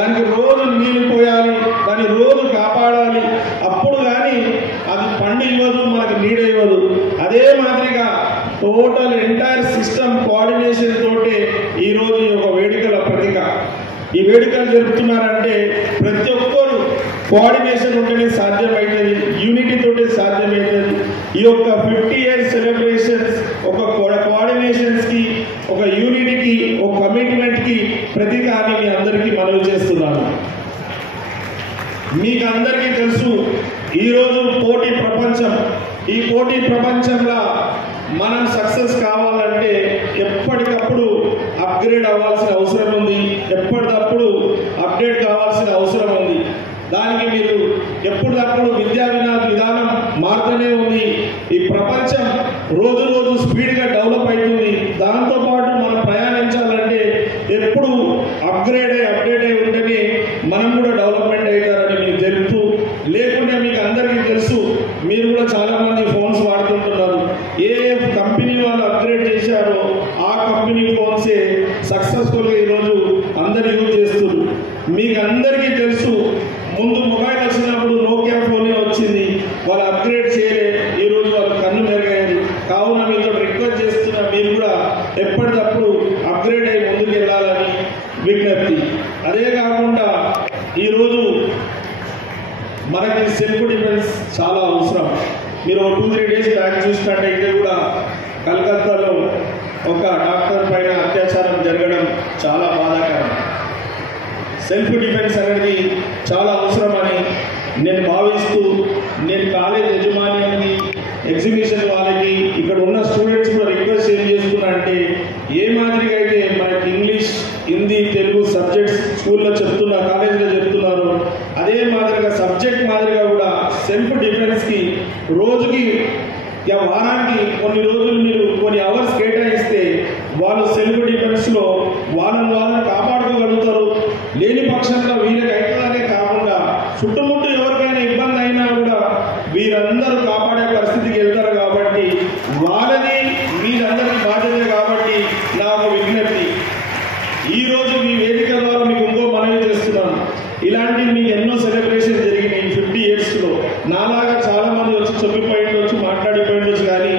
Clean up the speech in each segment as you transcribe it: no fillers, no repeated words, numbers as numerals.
దానికి రోజు నీళ్ళు పోయాలి, దాన్ని రోజు కాపాడాలి. అప్పుడు కానీ అది పండు ఇవ్వదు, మనకు నీడ ఇవ్వదు. అదే మాదిరిగా టోటల్ ఎంటైర్ సిస్టమ్ కోఆర్డినేషన్ తోటి ఈరోజు ఈ యొక్క వేడుకల ప్రతీక. ఈ వేడుకలు జరుపుతున్నారంటే ప్రతి ఒక్కరు కోఆర్డినేషన్ ఉంటేనే సాధ్యమవుతుంది, యూనిటీ తోటి సాధ్యమవుతుంది. ఈ యొక్క 50 years సెలబ్రేషన్స్ ఒక కోఆర్డినేషన్స్కి, ఒక యూనిటీకి, ఒక కమిట్మెంట్కి ప్రతీక అని మీ అందరికీ మనవి చేస్తున్నాను. మీకు అందరికీ తెలుసు, ఈరోజు పోటీ ప్రపంచం. ఈ పోటీ ప్రపంచంలో మనం సక్సెస్ కావాలంటే ఎప్పటికప్పుడు అప్గ్రేడ్ అవ్వాల్సిన అవసరం ఉంది, ఎప్పటికప్పుడు అప్డేట్ కావాల్సిన అవసరం ఉంది. దానికి మీరు ఎప్పటికప్పుడు విద్యా విధానం మారుతూనే ఉంది. ఈ ప్రపంచం రోజు రోజు స్పీడ్గా డెవలప్ అవుతుంది. దాంతోపాటు మనం ప్రయాణించాలంటే ఎప్పుడు అప్గ్రేడ్ అప్డేట్ అయి ఉంటేనే మనం కూడా డెవలప్మెంట్ అవుతారని మీకు తెలుపుతూ, లేకుంటే మీకు అందరికీ తెలుసు, మీరు కూడా చాలామంది ఫోన్స్ వాడుతుంటున్నారు. ఏ కంపెనీ వాళ్ళు అప్గ్రేడ్ చేశారో ఆ కంపెనీ ఫోన్సే సక్సెస్ఫుల్గా ఈరోజు అందరు యూజ్ చేస్తున్నారు. మీకు అందరికీ తెలుసు, ముందు మొబైల్ వచ్చినప్పుడు నోకియా ఫోనే వచ్చింది, వాళ్ళు అప్గ్రేడ్ చేయలే, ఈరోజు వాళ్ళు కన్ను మెరుగైంది. కావున మీతో రిక్వెస్ట్ చేస్తున్నా, మీరు కూడా ఎప్పటికప్పుడు అప్గ్రేడ్ అయ్యి ముందుకు వెళ్ళాలని విజ్ఞప్తి. అదే కాకుండా ఈరోజు మనకి సెల్ఫ్ డిఫెన్స్ చాలా అవసరం. మీరు 2-3 days బ్యాక్ చూసినట్టయితే కూడా కలకత్తాలో ఒక డాక్టర్ పైన అత్యాచారం జరగడం చాలా బాధాకరం. సెల్ఫ్ డిఫెన్స్ అనేది చాలా అవసరమని నేను భావిస్తూ, నేను కాలేజ్ యజమాని, ఎగ్జిబిషన్ వాళ్ళకి, ఇక్కడ ఉన్న స్టూడెంట్స్ కూడా రిక్వెస్ట్ ఏం చేస్తున్నా అంటే, ఏ మాదిరిగా అయితే మనకి ఇంగ్లీష్, హిందీ, తెలుగు సబ్జెక్ట్స్ స్కూల్లో చెప్తున్నా, కాలేజీలో చెప్తున్నారు, అదే మాదిరిగా సబ్జెక్ట్ మాదిరిగా కూడా సెల్ఫ్ డిఫెన్స్కి రోజుకి వారానికి కొన్ని రోజులు మీరు కొన్ని అవర్స్ కేటాయిస్తే వాళ్ళు సెల్ఫ్ డిఫెన్స్లో వాళ్ళని కాపాడుకోగలుగుతారు. లేని పక్షంలో వీళ్ళకి అవుతుందనే కాకుండా చుట్టుముట్టు ఎవరికైనా ఇబ్బంది అయినా కూడా వీరందరూ కాపాడే పరిస్థితికి వెళ్తారు. కాబట్టి వాళ్ళని వీరందరికీ బాధ్యత. కాబట్టి నాకు విజ్ఞప్తి, ఈరోజు మీ వేదిక ద్వారా మీకు ఇంకో మనవి చేస్తున్నాను. ఇలాంటి మీకు ఎన్నో సెలబ్రేషన్ జరిగినాయి 50 yearsలో. నాలాగా చాలామంది వచ్చి చెప్పిపోయిండొచ్చు, మాట్లాడిపోయిండొచ్చు, కానీ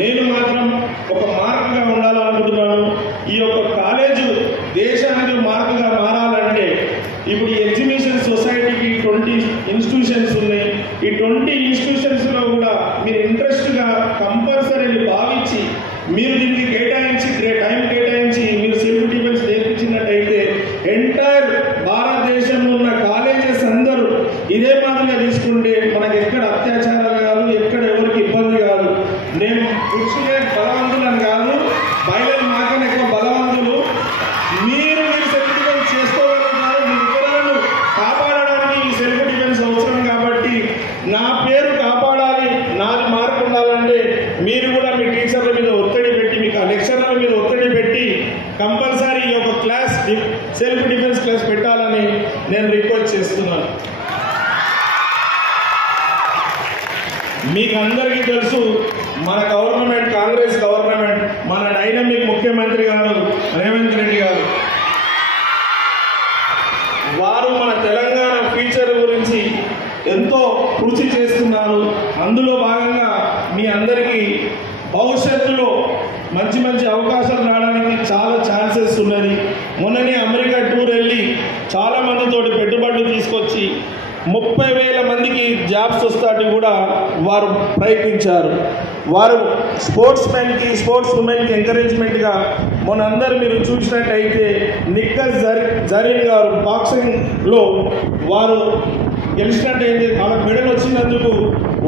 నేను మాత్రం ఒక మార్పుగా ఉండాలనుకుంటున్నాను. ఈ యొక్క కాలేజు దేశానికి మార్పుగా మారాలంటే ఇప్పుడు ఈ ఎగ్జిబిషన్ సొసైటీకి 20 ఇన్స్టిట్యూషన్స్ ఉన్నాయి. ఈ 20 ఇన్స్టిట్యూషన్స్లో కూడా మీరు ఇంట్రెస్ట్గా కంపల్సరీ భావించి మీరు దీనికి టైం కేటాయించి మీరు సెల్ఫ్ డిఫెన్స్ నేర్పించినట్టయితే ఎంటైర్ భారతదేశంలో ఉన్న కాలేజెస్ అందరూ ఇదే మాదిరిగా తీసుకుంటే మనకి ఎక్కడ అత్యాచారాలు కాదు, ఎక్కడ ఎవరికి ఇబ్బంది కాదు. నేను పురుషులే బలవంతులని కాదు, మహిళలు మాకన్నా ఎక్కువ బలవంతులు. మీరు సెల్ఫ్ డిఫెన్స్ చేసుకోగలుగుతారు. మీ ఇతరులను కాపాడడానికి ఈ సెల్ఫ్ డిఫెన్స్ అవసరం. కాబట్టి నా పేరు కాపాడాలి, నాది మార్పు ఉండాలంటే మీరు కూడా మీ టీచర్ల మీద ఒత్తిడి పెట్టి, మీకు లెక్చరర్ల మీద ఒత్తిడి పెట్టి కంపల్సరీ ఈ యొక్క క్లాస్ సెల్ఫ్ డిఫెన్స్ క్లాస్ పెట్టాలని నేను రిక్వెస్ట్ చేస్తున్నాను. మీకు అందరికీ తెలుసు, మన గవర్నమెంట్, కాంగ్రెస్ గవర్నమెంట్, మన డైనమిక్ ముఖ్యమంత్రి గారు రేవంత్ రెడ్డి గారు, వారు మన తెలంగాణ ఫ్యూచర్ గురించి ఎంతో కృషి చేస్తున్నారు. అందులో భాగంగా మీ అందరికీ భవిష్యత్తులో మంచి మంచి అవకాశాలు రావడానికి చాలా ఛాన్సెస్ ఉన్నది. మొన్ననే అమెరికా టూర్ వెళ్ళి చాలా మందితోటి పెట్టుబడులు తీసుకొచ్చి 30,000 మందికి జాబ్స్ వస్తాటి కూడా వారు ప్రయత్నించారు. వారు స్పోర్ట్స్ ఉమెన్కి ఎంకరేజ్మెంట్గా మొన్నందరూ మీరు చూసినట్టయితే నిక్కల్ జరీన్ గారు బాక్సింగ్లో వారు గెలిచినట్టయితే వాళ్ళ మెడల్ వచ్చినందుకు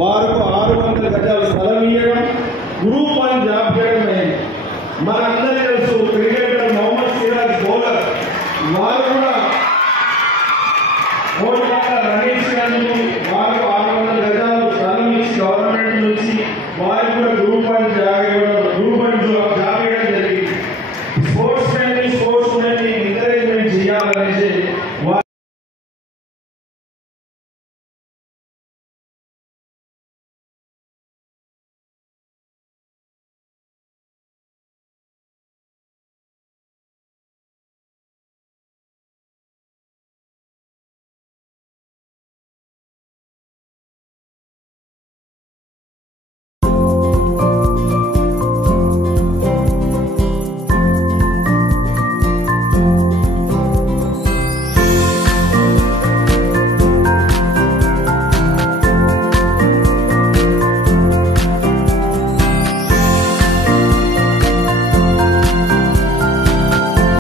వారికి 600 గజాల స్థలం ఇవ్వడం, గ్రూప్ 1 జాబ్ చేయడం అయింది. మనందరికీ తెలుసు క్రికెటర్ మొహమ్మద్ సిరాజ్ బౌలర్, వారు కూడా రమేష్నందుకు వారు 600 గజాలు స్థలం ఇచ్చి గవర్నమెంట్ నుంచి వారికి కూడా గ్రూప్ 1 జాబ్ ఇవ్వడం జరిగింది. స్పోర్ట్స్ మెన్ని ఎంకరేజ్మెంట్ చేయాలనేసి